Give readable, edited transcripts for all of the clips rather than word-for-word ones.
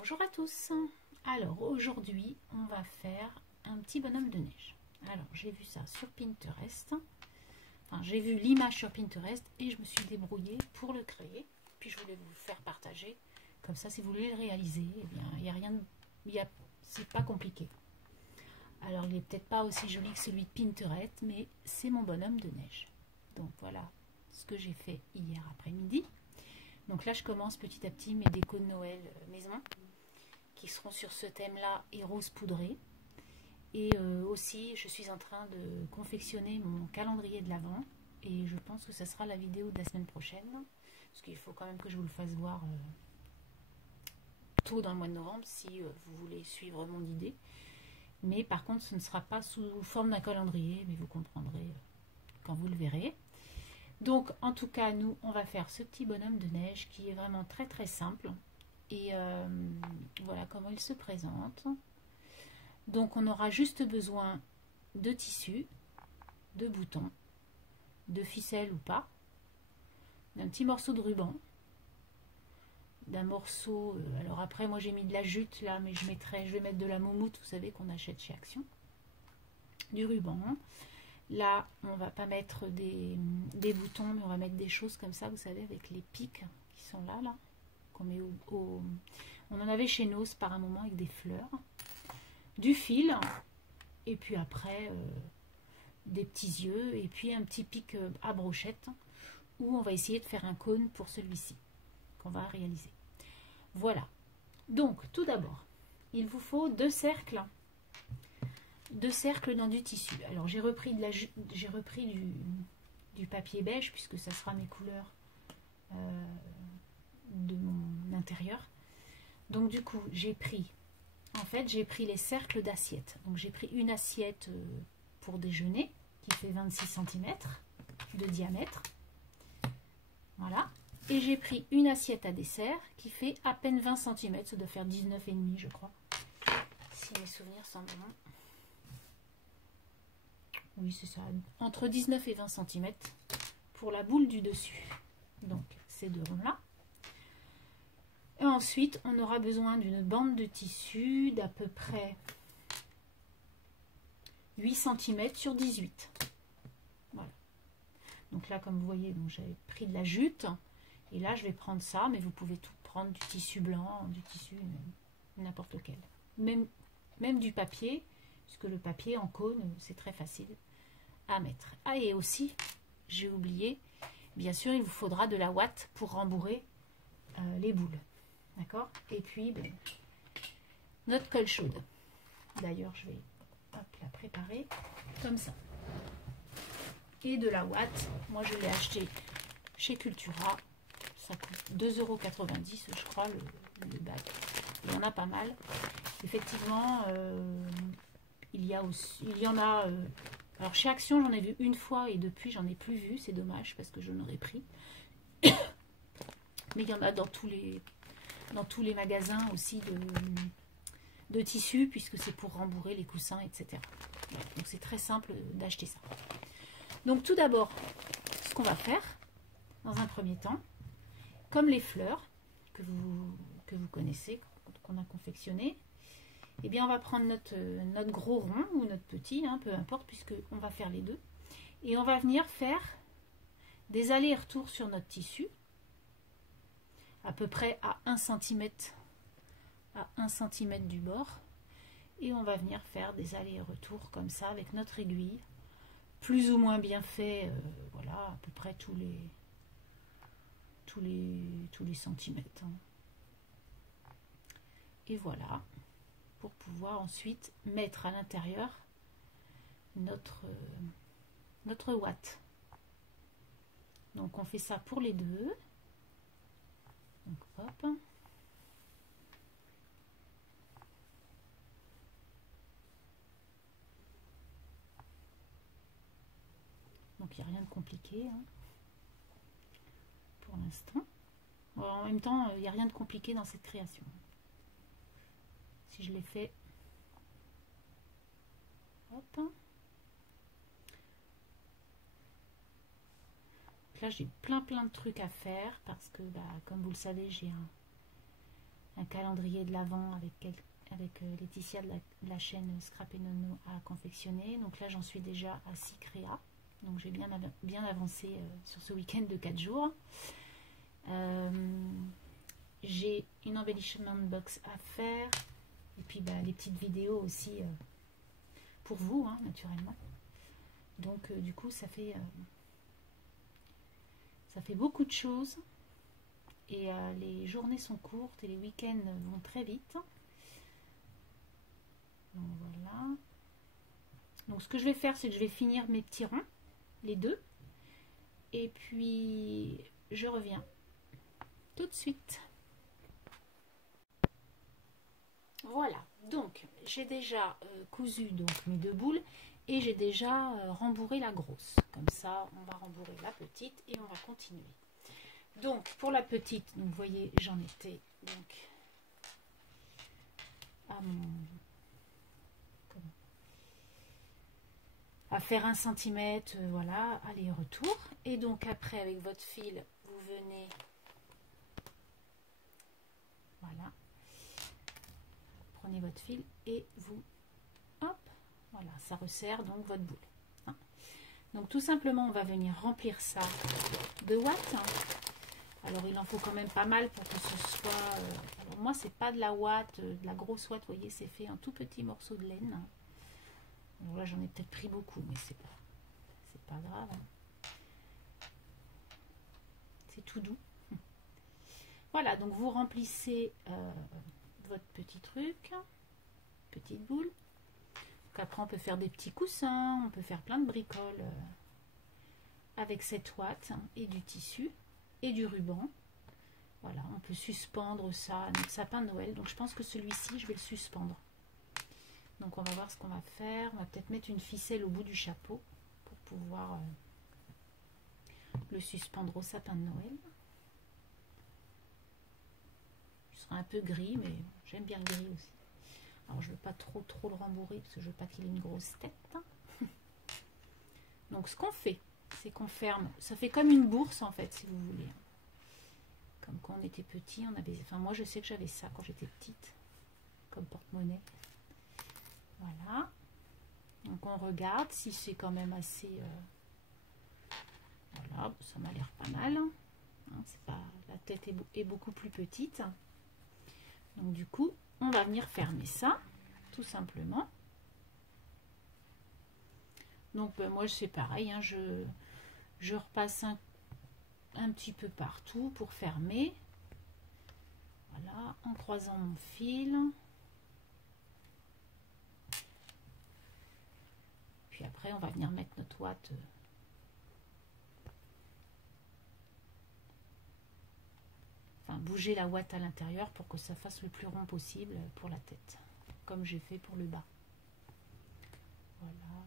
Bonjour à tous. Alors aujourd'hui on va faire un petit bonhomme de neige. Alors j'ai vu ça sur Pinterest, enfin j'ai vu l'image sur Pinterest et je me suis débrouillée pour le créer. Puis je voulais vous le faire partager, comme ça si vous voulez le réaliser, eh bien il n'y a rien, c'est pas compliqué. Alors il n'est peut-être pas aussi joli que celui de Pinterest, mais c'est mon bonhomme de neige. Donc voilà ce que j'ai fait hier après-midi. Donc là je commence petit à petit mes décos de Noël maison, qui seront sur ce thème-là et rose poudré. Et aussi, je suis en train de confectionner mon calendrier de l'Avent. Et je pense que ce sera la vidéo de la semaine prochaine. Parce qu'il faut quand même que je vous le fasse voir tôt dans le mois de novembre, si vous voulez suivre mon idée. Mais par contre, ce ne sera pas sous forme d'un calendrier, mais vous comprendrez quand vous le verrez. Donc, en tout cas, nous, on va faire ce petit bonhomme de neige qui est vraiment très très simple. Et voilà comment il se présente. Donc on aura juste besoin de tissu, de boutons, de ficelle ou pas, d'un petit morceau de ruban, d'un morceau, alors après moi j'ai mis de la jute là, mais je vais mettre de la moumoute, vous savez qu'on achète chez Action, du ruban. Là on va pas mettre des boutons, mais on va mettre des choses comme ça, vous savez, avec les pics qui sont là qu'on met on en avait chez nous par un moment avec des fleurs, du fil, et puis après des petits yeux, et puis un petit pic à brochette, où on va essayer de faire un cône pour celui-ci qu'on va réaliser. Voilà, donc tout d'abord il vous faut deux cercles dans du tissu. Alors j'ai repris du papier beige, puisque ça sera mes couleurs de mon intérieur. Donc du coup j'ai pris les cercles d'assiettes. Donc j'ai pris une assiette pour déjeuner qui fait 26 cm de diamètre. Voilà. Et j'ai pris une assiette à dessert qui fait à peine 20 cm. Ça doit faire 19,5 je crois. Si mes souvenirs sont bons. Oui, c'est ça. Entre 19 et 20 cm pour la boule du dessus. Donc ces deux ronds-là. Et ensuite, on aura besoin d'une bande de tissu d'à peu près 8 cm sur 18. Voilà. Donc là, comme vous voyez, j'avais pris de la jute. Et là, je vais prendre ça, mais vous pouvez tout prendre, du tissu blanc, du tissu n'importe lequel. Même du papier, puisque le papier en cône, c'est très facile à mettre. Ah, et aussi, j'ai oublié, bien sûr, il vous faudra de la ouate pour rembourrer les boules. D'accord? Et puis, notre colle chaude. D'ailleurs, je vais la préparer comme ça. Et de la ouate. Moi, je l'ai acheté chez Cultura. Ça coûte 2,90 €, je crois, le bac. Il y en a pas mal. Effectivement, il y en a... alors, chez Action, j'en ai vu une fois et depuis, j'en ai plus vu. C'est dommage parce que je n'aurais pris. Mais il y en a dans tous les magasins aussi de tissus, puisque c'est pour rembourrer les coussins, etc. Donc c'est très simple d'acheter ça. Donc tout d'abord, ce qu'on va faire, dans un premier temps, comme les fleurs que vous connaissez, qu'on a confectionné, eh bien on va prendre notre gros rond ou notre petit, peu importe, puisqu'on va faire les deux. Et on va venir faire des allers-retours sur notre tissu, à peu près à 1 cm du bord, et on va venir faire des allers et retours comme ça avec notre aiguille, plus ou moins bien fait, voilà, à peu près tous les centimètres, et voilà, pour pouvoir ensuite mettre à l'intérieur notre ouate. Donc on fait ça pour les deux. Donc hop. Donc il n'y a rien de compliqué pour l'instant. En même temps, il n'y a rien de compliqué dans cette création. Si je l'ai fait, hop. Donc là j'ai plein de trucs à faire parce que comme vous le savez, j'ai un calendrier de l'Avent avec Laetitia de la chaîne Scrap et Nono à confectionner. Donc là, j'en suis déjà à 6 créas. Donc j'ai bien avancé sur ce week-end de 4 jours. J'ai une embellishment box à faire. Et puis bah, les petites vidéos aussi pour vous, hein, naturellement. Donc du coup, ça fait beaucoup de choses. Et les journées sont courtes et les week-ends vont très vite. Donc voilà. Donc ce que je vais faire, c'est que je vais finir mes petits ronds, les deux. Et puis je reviens tout de suite. Voilà, donc j'ai déjà cousu donc mes deux boules et j'ai déjà rembourré la grosse. Comme ça, on va rembourrer la petite et on va continuer. Donc pour la petite, donc, vous voyez, j'en étais donc à faire 1 cm, voilà, aller-retour. Et donc après, avec votre fil, vous venez, voilà, prenez votre fil et vous, hop, voilà, ça resserre donc votre boule. Hein. Donc tout simplement, on va venir remplir ça de watts. Alors il en faut quand même pas mal pour que ce soit... alors moi, c'est pas de la ouate, de la grosse ouate, vous voyez, c'est fait en tout petit morceau de laine. Alors là, j'en ai peut-être pris beaucoup, mais c'est pas grave. Hein. C'est tout doux. Voilà, donc vous remplissez votre petit truc, petite boule. Donc après, on peut faire des petits coussins, on peut faire plein de bricoles avec cette ouate et du tissu et du ruban. Voilà, on peut suspendre ça à notre sapin de Noël. Donc je pense que celui-ci, je vais le suspendre. Donc on va voir ce qu'on va faire. On va peut-être mettre une ficelle au bout du chapeau pour pouvoir le suspendre au sapin de Noël. Il sera un peu gris, mais j'aime bien le gris aussi. Alors je ne veux pas trop le rembourrer parce que je veux pas qu'il ait une grosse tête. Donc ce qu'on fait, c'est qu'on ferme. Ça fait comme une bourse en fait, si vous voulez. Comme quand on était petit, on avait. Enfin moi je sais que j'avais ça quand j'étais petite, comme porte-monnaie. Voilà. Donc on regarde si c'est quand même assez. Voilà, ça m'a l'air pas mal. Hein, c'est pas. La tête est beaucoup plus petite. Donc du coup, on va venir fermer ça, tout simplement. Donc ben, moi c'est pareil, hein, je repasse un petit peu partout pour fermer. Voilà, en croisant mon fil. Puis après on va venir mettre notre ouate. Enfin bouger la ouate à l'intérieur pour que ça fasse le plus rond possible pour la tête. Comme j'ai fait pour le bas. Voilà.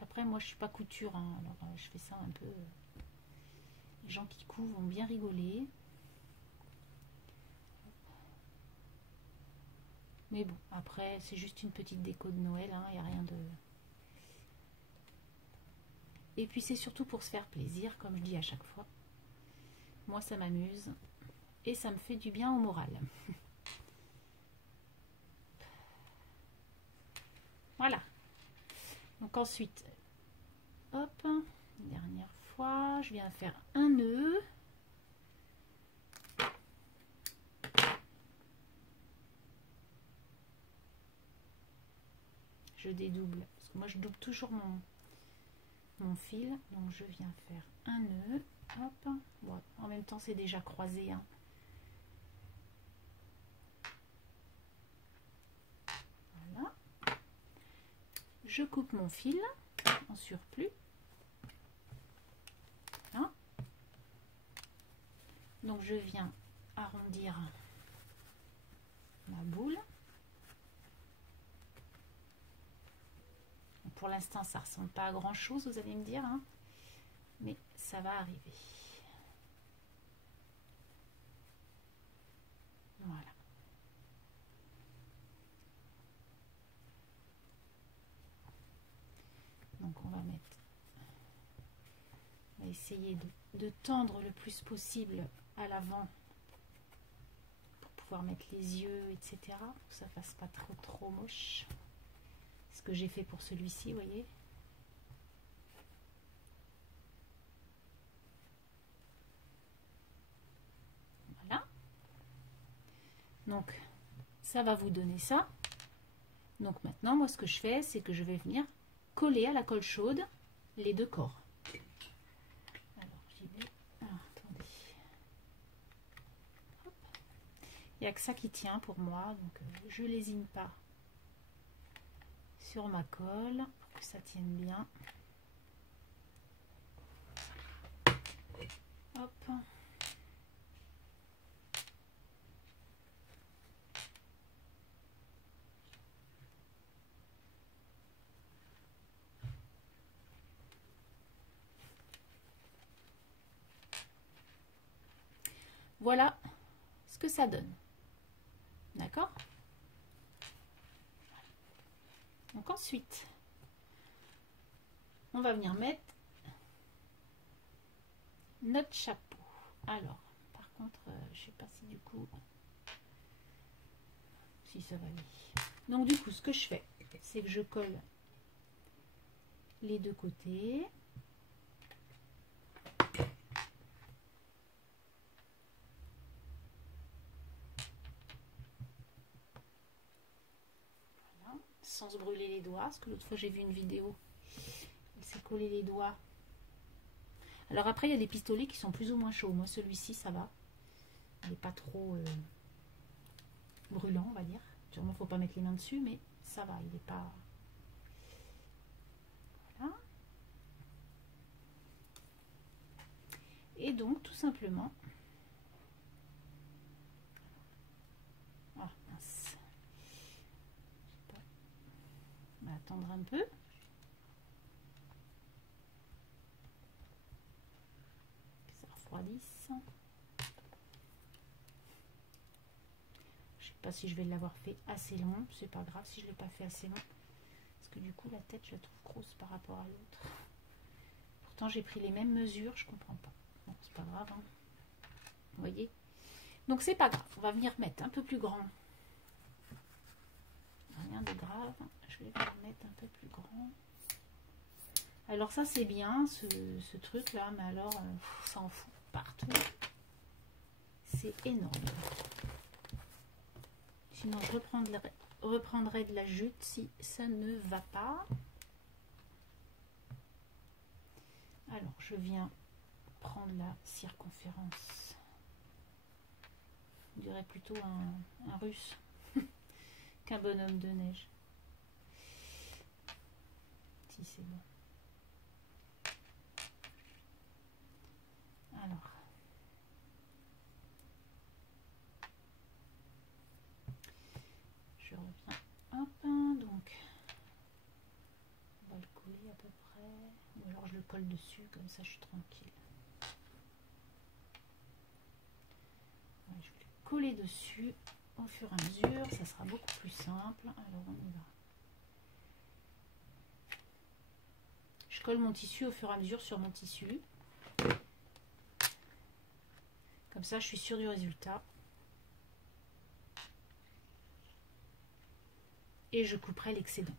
Après moi je suis pas couture, hein, alors je fais ça un peu. Les gens qui couvent vont bien rigoler. Mais bon, après c'est juste une petite déco de Noël, hein, il n'y a rien de... Et puis c'est surtout pour se faire plaisir, comme je dis à chaque fois. Moi ça m'amuse et ça me fait du bien au moral. Voilà. Donc ensuite, hop, une dernière fois, je viens faire un nœud. Je dédouble, parce que moi je double toujours mon fil, donc je viens faire un nœud, hop, bon, en même temps c'est déjà croisé, hein. Voilà, je coupe mon fil en surplus, hein. Donc je viens arrondir ma boule. Pour l'instant, ça ressemble pas à grand chose, vous allez me dire, hein, mais ça va arriver. Voilà. Donc on va essayer de tendre le plus possible à l'avant pour pouvoir mettre les yeux, etc. Pour que ça fasse pas trop moche. Ce que j'ai fait pour celui-ci, vous voyez. Voilà. Donc, ça va vous donner ça. Donc maintenant, moi, ce que je fais, c'est que je vais venir coller à la colle chaude les deux corps. Alors, j'y vais. Ah, attendez. Hop. Il n'y a que ça qui tient pour moi, donc je lésine pas sur ma colle pour que ça tienne bien. Hop. Voilà ce que ça donne. D'accord? Donc ensuite, on va venir mettre notre chapeau. Alors, par contre, je sais pas si du coup, si ça va aller. Donc du coup, ce que je fais, c'est que je colle les deux côtés. Voilà, sans se brûler les doigts, parce que l'autre fois j'ai vu une vidéo, il s'est collé les doigts. Alors après, il y a des pistolets qui sont plus ou moins chauds. Moi, celui-ci, ça va. Il n'est pas trop brûlant, on va dire. Sûrement, il ne faut pas mettre les mains dessus, mais ça va, il n'est pas... Voilà. Et donc, tout simplement... Ah, mince. Je sais pas. On va attendre un peu. Que ça refroidisse. Je sais pas si je vais l'avoir fait assez long. C'est pas grave si je ne l'ai pas fait assez long. Parce que du coup, la tête, je la trouve grosse par rapport à l'autre. Pourtant, j'ai pris les mêmes mesures. Je comprends pas. Bon, c'est pas grave. Hein. Vous voyez? Donc, c'est pas grave. On va venir mettre un peu plus grand. Rien de grave. Je vais venir mettre un peu plus grand. Alors, ça, c'est bien, ce truc-là. Mais alors, ça en fout partout. C'est énorme. Sinon, je reprendrai de la jute si ça ne va pas. Alors, je viens prendre la circonférence. On dirait plutôt un russe qu'un bonhomme de neige. Si c'est bon. Alors. Je reviens. Hop, donc. On va le coller à peu près. Ou alors je le colle dessus, comme ça je suis tranquille. Ouais, je vais le coller dessus au fur et à mesure, ça sera beaucoup plus simple. Alors on y va. Je colle mon tissu au fur et à mesure sur mon tissu. Comme ça je suis sûre du résultat. Et je couperai l'excédent.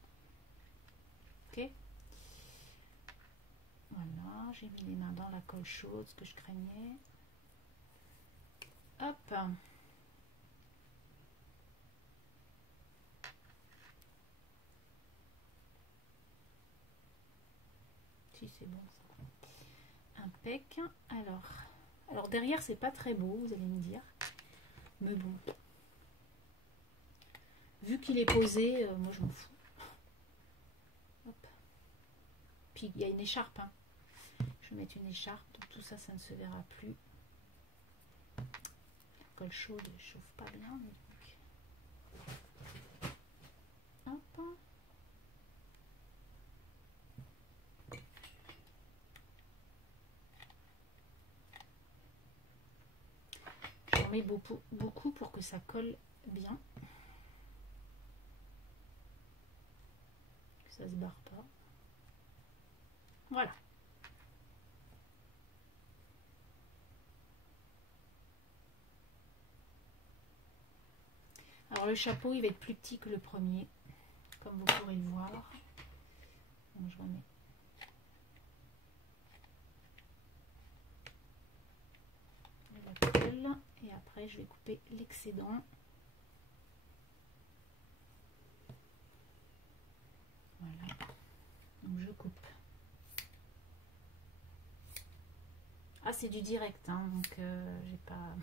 Ok? Voilà, j'ai mis les mains dans la colle chaude, ce que je craignais. Hop. Si c'est bon ça. Impec. Alors derrière c'est pas très beau, vous allez me dire. Mais bon. Vu qu'il est posé, moi je m'en fous. Hop. Puis il y a une écharpe. Hein. Je vais mettre une écharpe, donc tout ça, ça ne se verra plus. La colle chaude ne chauffe pas bien. Donc... Hop. J'en mets beaucoup pour que ça colle bien. Que ça se barre pas. Voilà. Alors le chapeau, il va être plus petit que le premier, comme vous pourrez le voir. Donc je remets. La colle et après je vais couper l'excédent. Voilà. Donc je coupe. Ah, c'est du direct, hein, donc j'ai pas.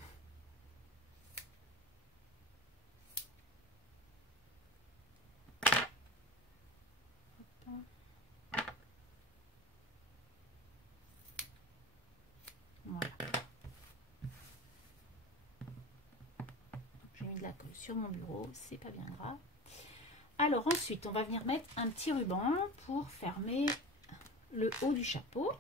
Voilà. J'ai mis de la colle sur mon bureau, c'est pas bien grave. Alors ensuite, on va venir mettre un petit ruban pour fermer le haut du chapeau.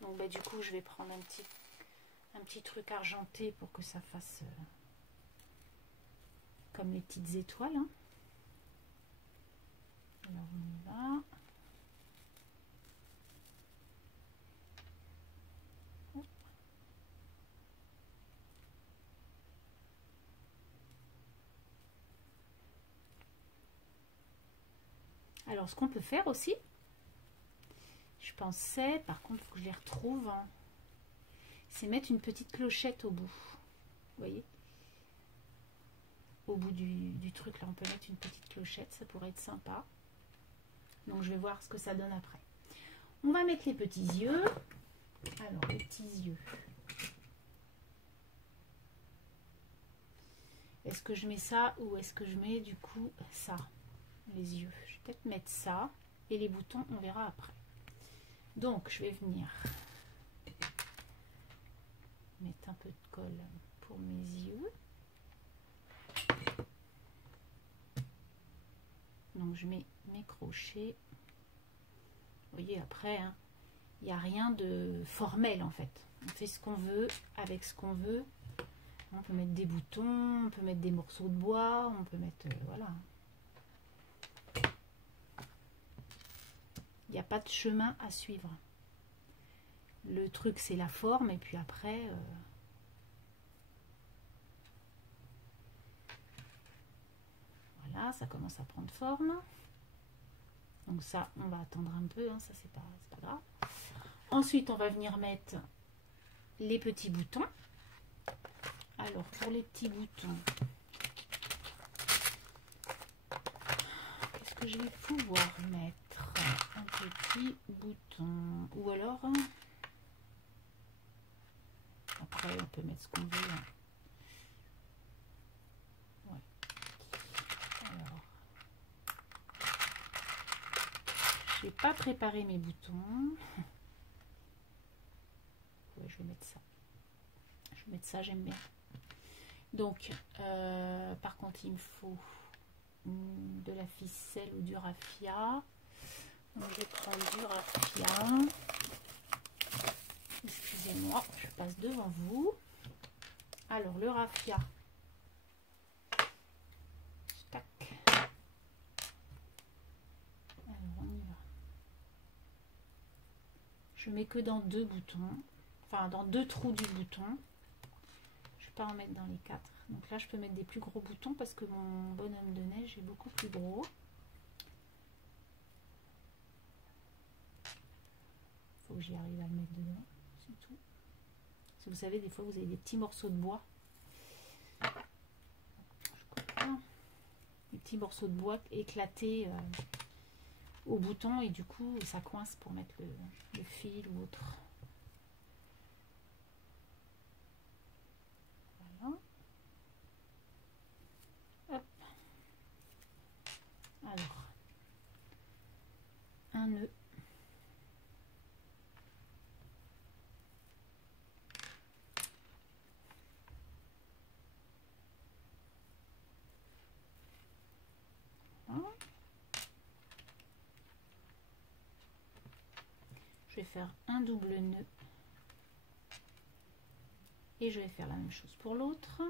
Donc bah, du coup, je vais prendre un petit truc argenté pour que ça fasse comme les petites étoiles. Hein. Alors on y va. Alors, ce qu'on peut faire aussi, je pensais, par contre, il faut que je les retrouve, hein, c'est mettre une petite clochette au bout. Vous voyez? Au bout du truc, là, on peut mettre une petite clochette, ça pourrait être sympa. Donc, je vais voir ce que ça donne après. On va mettre les petits yeux. Alors, les petits yeux. Est-ce que je mets ça ou est-ce que je mets, du coup, ça? Les yeux. Je vais peut-être mettre ça. Et les boutons, on verra après. Donc, je vais venir mettre un peu de colle pour mes yeux. Donc, je mets mes crochets. Vous voyez, après, hein, il n'y a rien de formel, en fait. On fait ce qu'on veut, avec ce qu'on veut. On peut mettre des boutons, on peut mettre des morceaux de bois, on peut mettre... voilà. Il n'y a pas de chemin à suivre. Le truc, c'est la forme, et puis après... voilà, ça commence à prendre forme. Donc ça, on va attendre un peu, hein, ça c'est pas grave. Ensuite, on va venir mettre les petits boutons. Alors, pour les petits boutons, qu'est-ce que je vais pouvoir mettre? Un petit bouton. Ou alors, après, on peut mettre ce qu'on veut. Hein. Ouais. Alors, j'ai pas préparé mes boutons. Ouais, je vais mettre ça. Je vais mettre ça, j'aime bien. Donc, par contre, il me faut de la ficelle ou du raffia. Donc, je vais prendre du raffia. Excusez-moi, je passe devant vous. Alors, le raffia. Tac. Alors, on y va. Je mets que dans 2 boutons. Enfin, dans 2 trous du bouton. Je ne vais pas en mettre dans les 4. Donc là, je peux mettre des plus gros boutons parce que mon bonhomme de neige est beaucoup plus gros. Faut que j'y arrive à le mettre dedans, c'est tout. Parce que vous savez, des fois, vous avez des petits morceaux de bois. Des petits morceaux de bois éclatés au bouton et du coup, ça coince pour mettre le fil ou autre. Voilà. Hop. Alors, un nœud. Voilà. Je vais faire un double nœud et je vais faire la même chose pour l'autre.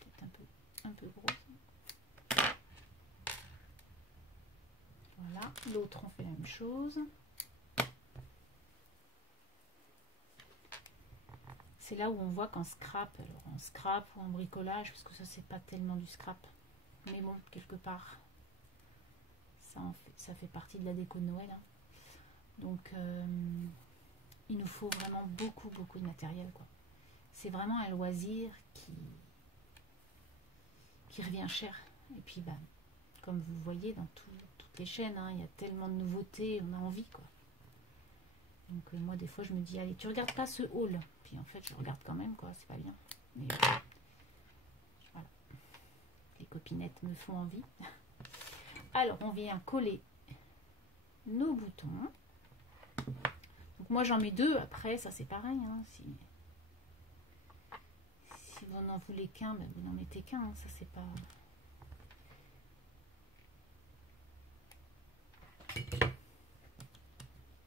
Peut-être un peu gros. Voilà, l'autre on fait la même chose. c'est là où on voit qu'en scrap, alors en scrap ou en bricolage, parce que ça c'est pas tellement du scrap, mais bon, quelque part, ça fait partie de la déco de Noël. Hein. Donc, il nous faut vraiment beaucoup de matériel, quoi. C'est vraiment un loisir qui revient cher. Et puis, bah, comme vous voyez dans toutes les chaînes, hein, il y a tellement de nouveautés, on a envie, quoi. Donc, moi, des fois, je me dis, allez, tu regardes pas ce haul. Puis, en fait, je regarde quand même, quoi, c'est pas bien. Mais voilà. Les copinettes me font envie. Alors, on vient coller nos boutons. Donc, moi, j'en mets 2. Après, ça, c'est pareil. Hein, si vous n'en voulez qu'un, ben, vous n'en mettez qu'un. Hein, ça, c'est pas...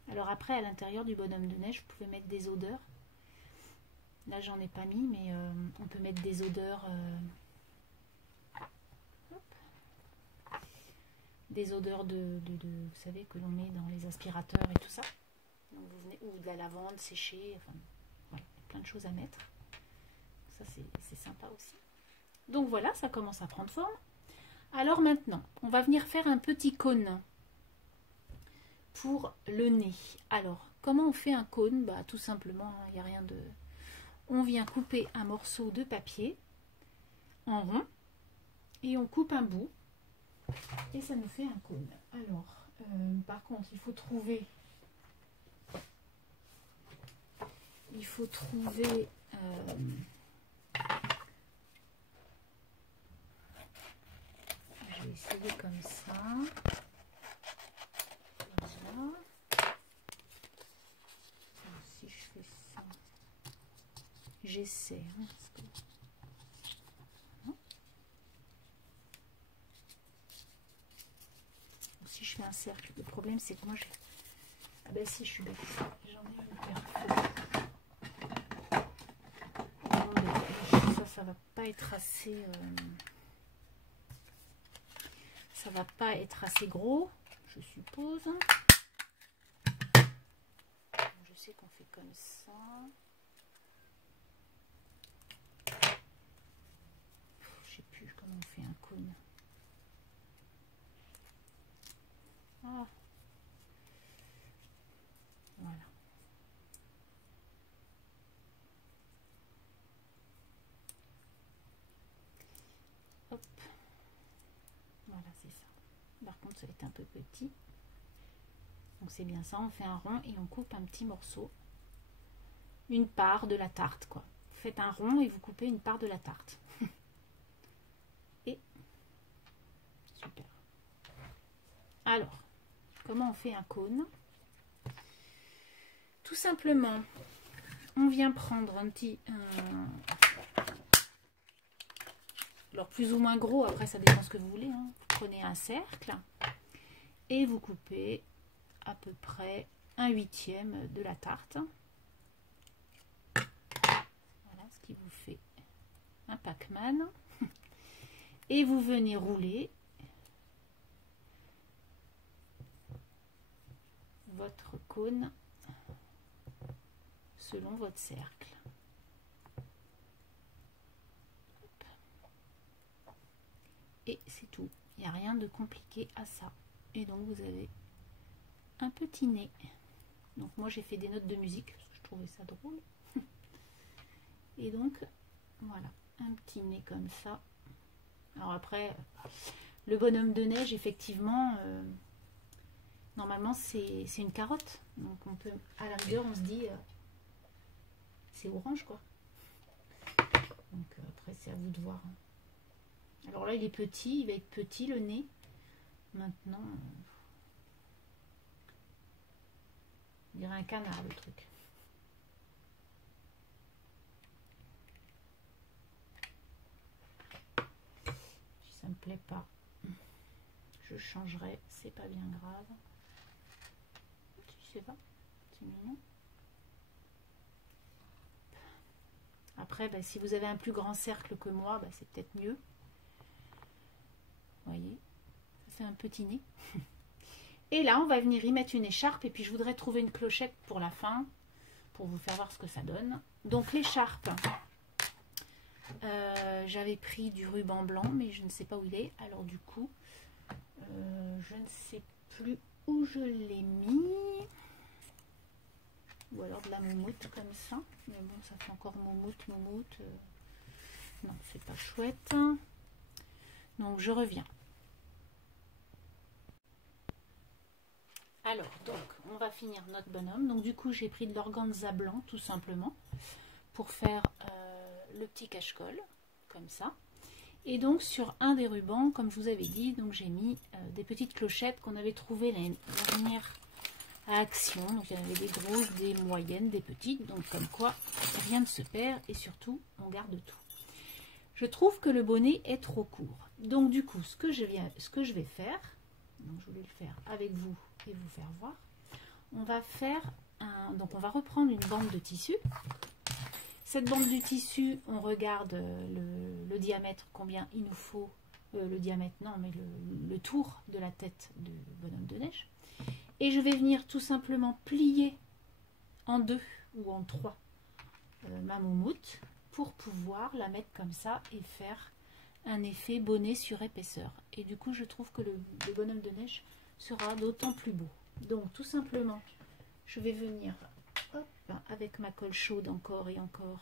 Alors après, à l'intérieur du bonhomme de neige, vous pouvez mettre des odeurs. Là, j'en ai pas mis, mais on peut mettre des odeurs... des odeurs vous savez, que l'on met dans les aspirateurs et tout ça. Donc vous venez, ou de la lavande séchée, enfin, voilà, plein de choses à mettre. Ça, c'est sympa aussi. Donc voilà, ça commence à prendre forme. Alors maintenant, on va venir faire un petit cône pour le nez. Alors, comment on fait un cône? Bah, tout simplement, il n'y a rien de... On vient couper un morceau de papier en rond et on coupe un bout et ça nous fait un cône. Alors, par contre, il faut trouver... Je vais essayer comme ça. Voilà. Alors, si je fais ça, j'essaie. Hein, parce que... non. Si je fais un cercle, le problème c'est que moi j'ai... Ah ben si, je suis bête. J'en ai une perfo. Ça va pas être assez... ça va pas être assez gros, je suppose. Je sais qu'on fait comme ça. Je sais plus comment on fait un cône. Ah. Voilà. Hop. Voilà, c'est ça. Par contre, ça va être un peu petit. Donc c'est bien ça, on fait un rond et on coupe un petit morceau. Une part de la tarte, quoi. Vous faites un rond et vous coupez une part de la tarte. Et super. Alors, comment on fait un cône? Tout simplement, on vient prendre un petit... alors plus ou moins gros, après ça dépend ce que vous voulez. Hein. Vous prenez un cercle et vous coupez à peu près 1/8 de la tarte. Voilà ce qui vous fait un Pac-Man. Et vous venez rouler votre cône selon votre cercle. Et c'est tout. Il n'y a rien de compliqué à ça. Et donc vous avez un petit nez. Donc moi j'ai fait des notes de musique parce que je trouvais ça drôle. Et donc voilà, un petit nez comme ça. Alors après, le bonhomme de neige, effectivement, normalement c'est une carotte. Donc on peut, à la rigueur, on se dit c'est orange quoi. Donc après c'est à vous de voir. Hein. Alors là il est petit, il va être petit le nez. Maintenant, on dirait un canard le truc. Si ça me plaît pas, je changerai, c'est pas bien grave. Si c'est pas, c'est mignon. Après, bah, si vous avez un plus grand cercle que moi, bah, c'est peut-être mieux. Vous voyez, ça fait un petit nez. Et là, on va venir y mettre une écharpe. Et puis, je voudrais trouver une clochette pour la fin. pour vous faire voir ce que ça donne. Donc l'écharpe, j'avais pris du ruban blanc, mais je ne sais pas où il est. Alors du coup, je ne sais plus où je l'ai mis. Ou alors de la moumoute comme ça. Mais bon, ça fait encore moumoute. Non, c'est pas chouette. Donc je reviens. Alors, donc, on va finir notre bonhomme. Donc du coup, j'ai pris de l'organza blanc, tout simplement, pour faire le petit cache-colle, comme ça. Et donc, sur un des rubans, comme je vous avais dit, donc j'ai mis des petites clochettes qu'on avait trouvées l'année dernière à Action. Donc, il y en avait des grosses, des moyennes, des petites. Donc, comme quoi, rien ne se perd et surtout, on garde tout. Je trouve que le bonnet est trop court. Donc, du coup, ce que je vais faire, donc je voulais le faire avec vous et vous faire voir, on va faire donc on va reprendre une bande de tissu. Cette bande de tissu, on regarde le diamètre, combien il nous faut, le diamètre non, mais le tour de la tête du bonhomme de neige. Et je vais venir tout simplement plier en 2 ou en 3 ma moumoute pour pouvoir la mettre comme ça et faire un effet bonnet sur épaisseur. Et du coup, je trouve que le bonhomme de neige sera d'autant plus beau. Donc, tout simplement, je vais venir hop, avec ma colle chaude encore et encore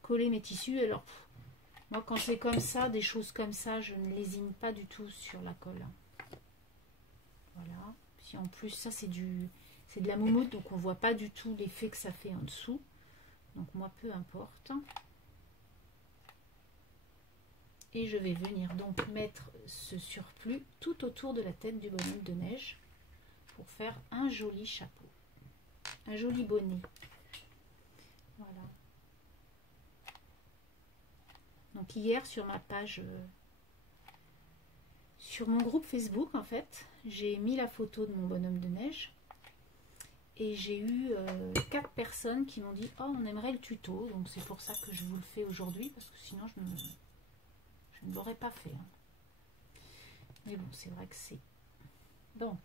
coller mes tissus. Alors, moi, quand c'est comme ça, des choses comme ça, je ne lésine pas du tout sur la colle. Voilà. Puis en plus, ça, c'est de la moumoute, donc on voit pas du tout l'effet que ça fait en dessous. Donc, moi, peu importe. Et je vais venir donc mettre ce surplus tout autour de la tête du bonhomme de neige pour faire un joli chapeau, un joli bonnet. Voilà. Donc hier sur ma page, sur mon groupe Facebook en fait, j'ai mis la photo de mon bonhomme de neige et j'ai eu 4 personnes qui m'ont dit « Oh, on aimerait le tuto », donc c'est pour ça que je vous le fais aujourd'hui parce que sinon je ne l'aurais pas fait. Hein. Mais bon, c'est vrai que c'est... Donc...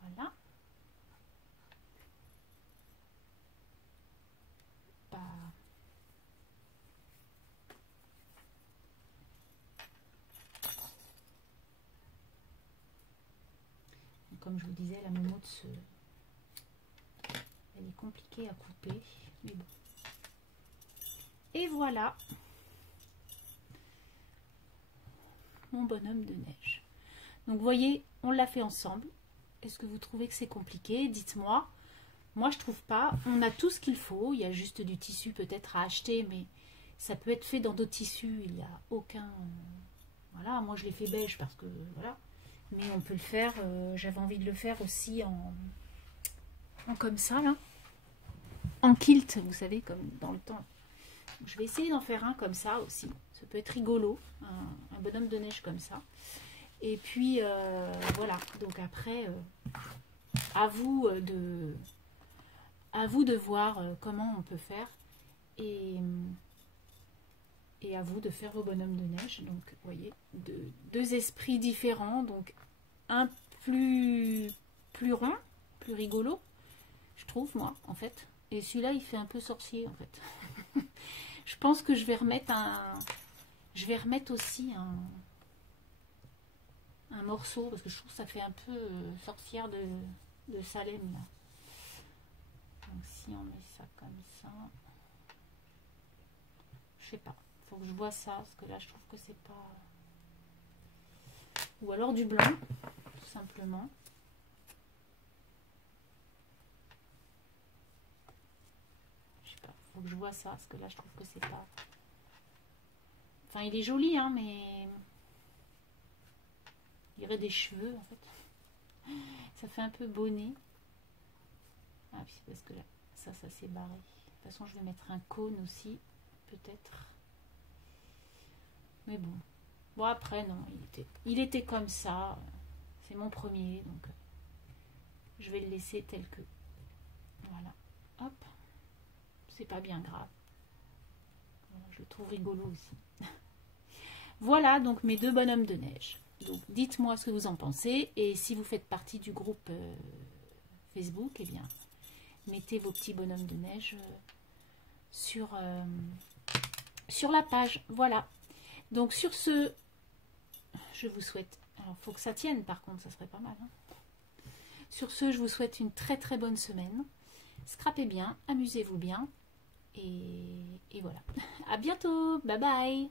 Voilà. Bah. Comme je vous disais, la moumoute, elle est compliquée à couper. Mais bon. Et voilà mon bonhomme de neige. Donc vous voyez, on l'a fait ensemble. Est-ce que vous trouvez que c'est compliqué? Dites-moi. Moi, je trouve pas. On a tout ce qu'il faut. Il y a juste du tissu peut-être à acheter, mais ça peut être fait dans d'autres tissus. Il n'y a aucun... Voilà, moi je l'ai fait beige parce que... Voilà. Mais on peut le faire. J'avais envie de le faire aussi en comme ça, là. En kilt, vous savez, comme dans le temps. Je vais essayer d'en faire un comme ça aussi. Ça peut être rigolo. Un bonhomme de neige comme ça. Et puis, voilà. Donc après, à vous de voir comment on peut faire. Et à vous de faire vos bonhommes de neige. Donc, vous voyez, deux esprits différents. Donc, un plus rond, plus rigolo, je trouve, moi, en fait. Et celui-là, il fait un peu sorcier, en fait. Je pense que je vais remettre aussi un morceau, parce que je trouve que ça fait un peu sorcière de Salem, là. Donc, si on met ça comme ça... Je sais pas. Faut que je vois ça, parce que là, je trouve que c'est pas... Ou alors du blanc, tout simplement. Je sais pas. Faut que je vois ça, parce que là, je trouve que c'est pas... Enfin, il est joli, hein, mais... Il y aurait des cheveux, en fait. Ça fait un peu bonnet. Ah, puis c'est parce que là, ça s'est barré. De toute façon, je vais mettre un cône aussi, peut-être. Mais bon. Bon, après, non, il était comme ça. C'est mon premier, donc je vais le laisser tel que. Voilà. Hop. C'est pas bien grave. Voilà, je le trouve rigolo aussi. Voilà donc mes 2 bonhommes de neige. Donc dites-moi ce que vous en pensez. Et si vous faites partie du groupe Facebook, eh bien, mettez vos petits bonhommes de neige sur la page. Voilà. Donc sur ce, je vous souhaite... Alors, il faut que ça tienne par contre, ça serait pas mal. Hein. Sur ce, je vous souhaite une très très bonne semaine. Scrapez bien, amusez-vous bien. Et voilà. À bientôt. Bye bye.